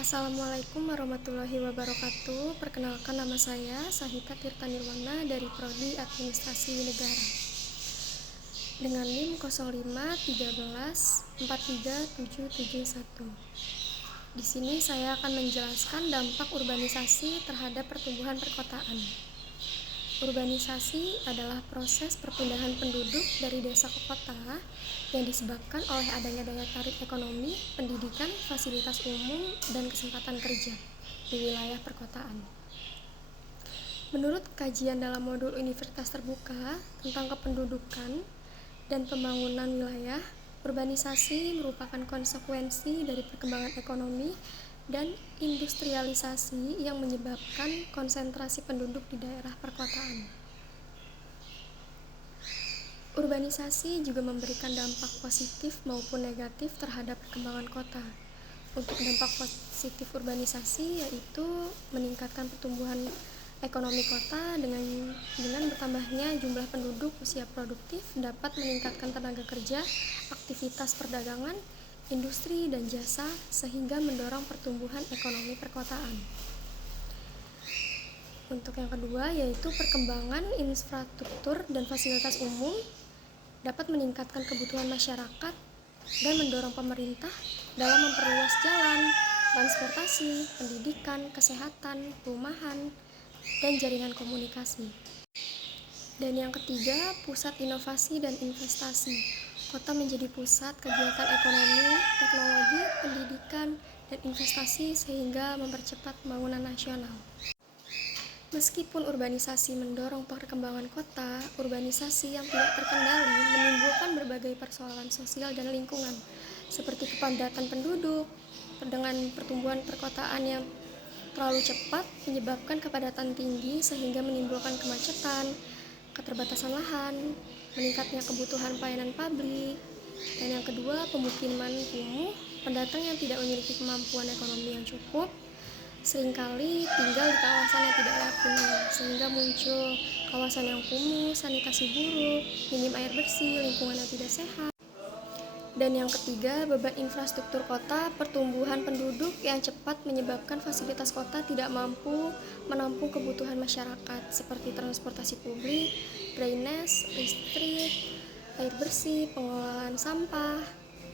Assalamualaikum warahmatullahi wabarakatuh. Perkenalkan, nama saya Sahita Tirta Nirwana dari Prodi Administrasi Negara dengan NIM 051343771. Di sini saya akan menjelaskan dampak urbanisasi terhadap pertumbuhan perkotaan. Urbanisasi adalah proses perpindahan penduduk dari desa ke kota yang disebabkan oleh adanya daya tarik ekonomi, pendidikan, fasilitas umum, dan kesempatan kerja di wilayah perkotaan. Menurut kajian dalam modul Universitas Terbuka tentang kependudukan dan pembangunan wilayah, urbanisasi merupakan konsekuensi dari perkembangan ekonomi dan industrialisasi yang menyebabkan konsentrasi penduduk di daerah perkotaan. Urbanisasi juga memberikan dampak positif maupun negatif terhadap perkembangan kota. Untuk dampak positif urbanisasi yaitu meningkatkan pertumbuhan ekonomi kota dengan bertambahnya jumlah penduduk usia produktif dapat meningkatkan tenaga kerja, aktivitas perdagangan, industri dan jasa sehingga mendorong pertumbuhan ekonomi perkotaan. Untuk yang kedua yaitu perkembangan infrastruktur dan fasilitas umum dapat meningkatkan kebutuhan masyarakat dan mendorong pemerintah dalam memperluas jalan, transportasi, pendidikan, kesehatan, perumahan, dan jaringan komunikasi. Dan yang ketiga, pusat inovasi dan investasi. Kota menjadi pusat kegiatan ekonomi, teknologi, pendidikan, dan investasi sehingga mempercepat pembangunan nasional. Meskipun urbanisasi mendorong perkembangan kota, urbanisasi yang tidak terkendali menimbulkan berbagai persoalan sosial dan lingkungan, seperti kepadatan penduduk, dengan pertumbuhan perkotaan yang terlalu cepat menyebabkan kepadatan tinggi sehingga menimbulkan kemacetan, keterbatasan lahan, meningkatnya kebutuhan pelayanan publik, dan yang kedua pemukiman kumuh, pendatang yang tidak memiliki kemampuan ekonomi yang cukup seringkali tinggal di kawasan yang tidak layak huni, sehingga muncul kawasan yang kumuh, sanitasi buruk, minim air bersih, lingkungan yang tidak sehat. Dan yang ketiga, beban infrastruktur kota, pertumbuhan penduduk yang cepat menyebabkan fasilitas kota tidak mampu menampung kebutuhan masyarakat seperti transportasi publik, drainase, listrik, air bersih, pengelolaan sampah.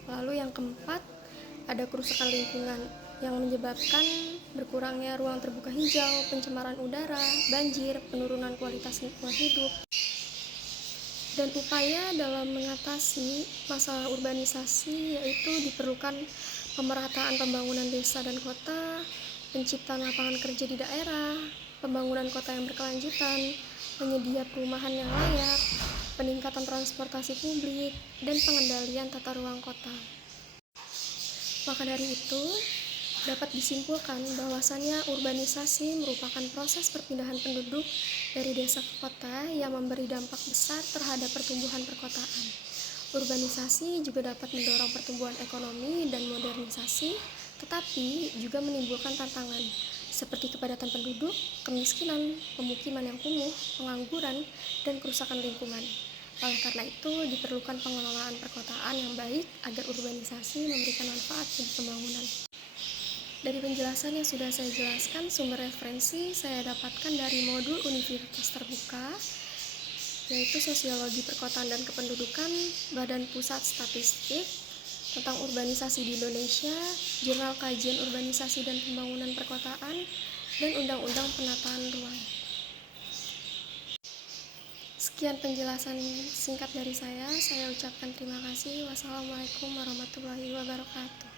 Lalu yang keempat, ada kerusakan lingkungan yang menyebabkan berkurangnya ruang terbuka hijau, pencemaran udara, banjir, penurunan kualitas lingkungan hidup. Dan upaya dalam mengatasi masalah urbanisasi yaitu diperlukan pemerataan pembangunan desa dan kota, penciptaan lapangan kerja di daerah, pembangunan kota yang berkelanjutan, penyedia perumahan yang layak, peningkatan transportasi publik, dan pengendalian tata ruang kota. Maka dari itu, dapat disimpulkan bahwasannya urbanisasi merupakan proses perpindahan penduduk dari desa ke kota yang memberi dampak besar terhadap pertumbuhan perkotaan. Urbanisasi juga dapat mendorong pertumbuhan ekonomi dan modernisasi, tetapi juga menimbulkan tantangan seperti kepadatan penduduk, kemiskinan, pemukiman yang kumuh, pengangguran, dan kerusakan lingkungan. Oleh karena itu, diperlukan pengelolaan perkotaan yang baik agar urbanisasi memberikan manfaat bagi pembangunan. Dari penjelasan yang sudah saya jelaskan, sumber referensi saya dapatkan dari modul Universitas Terbuka, yaitu Sosiologi Perkotaan dan Kependudukan, Badan Pusat Statistik, tentang urbanisasi di Indonesia, Jurnal Kajian Urbanisasi dan Pembangunan Perkotaan, dan Undang-Undang Penataan Ruang. Sekian penjelasan singkat dari saya ucapkan terima kasih. Wassalamualaikum warahmatullahi wabarakatuh.